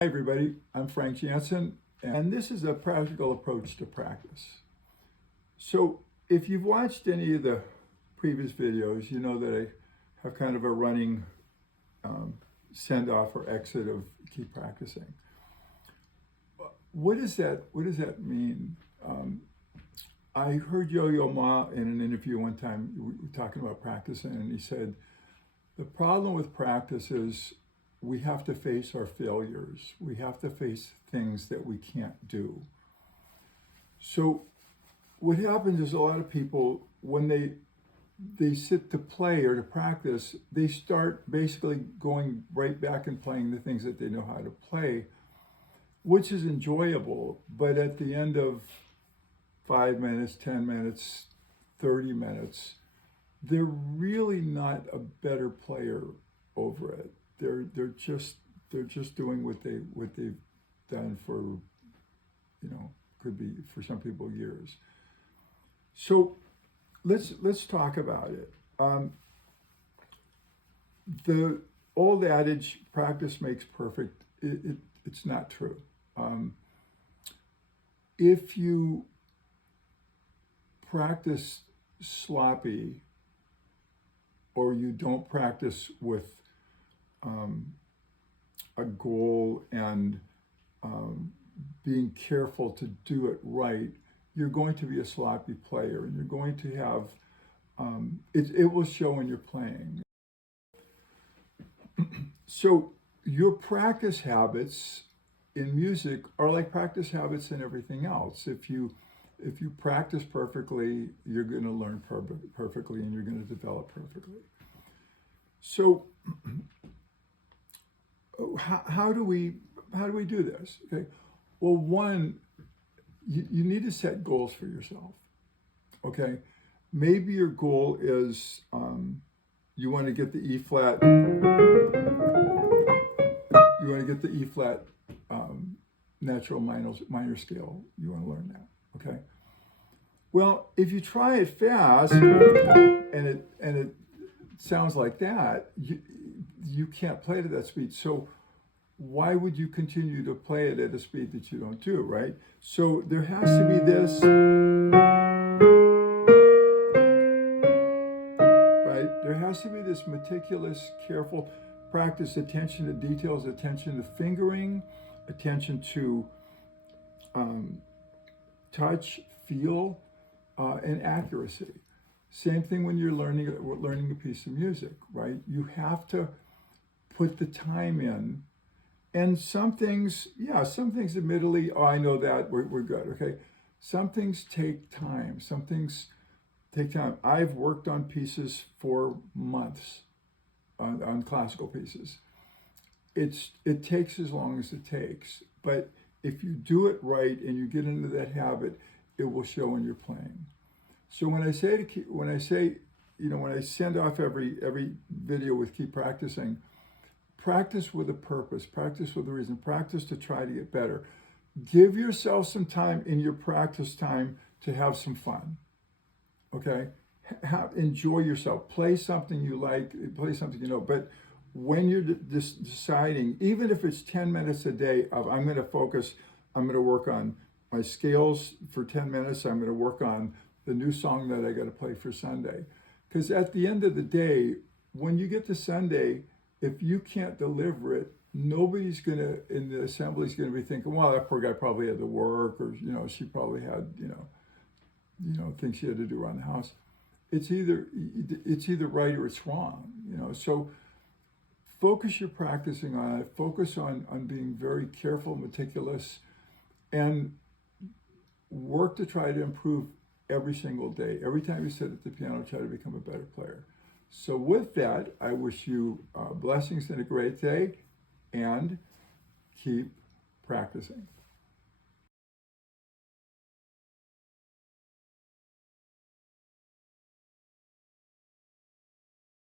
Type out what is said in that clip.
Hi everybody, I'm Frank Jansen, and this is a practical approach to practice. So if you've watched any of the previous videos, you know that I have kind of a running send-off or exit of keep practicing. What does that mean? I heard Yo-Yo Ma in an interview one time talking about practicing, and he said, the problem with practice is we have to face our failures. We have to face things that we can't do. So what happens is a lot of people, when they sit to play or to practice, they start basically going right back and playing the things that they know how to play, which is enjoyable. But at the end of 5 minutes, 10 minutes, 30 minutes, they're really not a better player over it. They're just doing what they've done for, could be for some people years. So let's talk about it. The old adage, practice makes perfect, it's not true. If you practice sloppy, or you don't practice with a goal and being careful to do it right, you're going to be a sloppy player, and you're going to have, it will show in your playing. So your practice habits in music are like practice habits in everything else. If you practice perfectly, you're going to learn perfectly, and you're going to develop perfectly. So how do we do this? Okay. Well, one, you need to set goals for yourself. Okay. Maybe your goal is you want to get the E flat. You want to get the E flat natural minor scale. You want to learn that. Okay. Well, if you try it fast and it sounds like that, you can't play it at that speed. So why would you continue to play it at a speed that you don't do, right? So there has to be this, right? There has to be this meticulous, careful practice, attention to details, attention to fingering, attention to touch, feel, and accuracy. Same thing when you're learning a piece of music, right? You have to put the time in. And some things admittedly, I know that, we're good, okay? Some things take time. Some things take time. I've worked on pieces for months, on classical pieces. It takes as long as it takes. But if you do it right and you get into that habit, it will show in your playing. So when I send off every video with keep practicing, practice with a purpose, practice with a reason, practice to try to get better. Give yourself some time in your practice time to have some fun. Okay? Enjoy yourself. Play something you like, play something you know. But when you're deciding, even if it's 10 minutes a day of I'm going to work on my scales for 10 minutes, I'm going to work on the new song that I got to play for Sunday. Because at the end of the day, when you get to Sunday, if you can't deliver it, nobody's in the assembly is going to be thinking, well, that poor guy probably had to work, or, she probably had, things she had to do around the house. It's either right or it's wrong, So focus your practicing on it. Focus on being very careful, meticulous, and work to try to improve every single day. Every time you sit at the piano, try to become a better player. So with that, I wish you blessings and a great day, and keep practicing.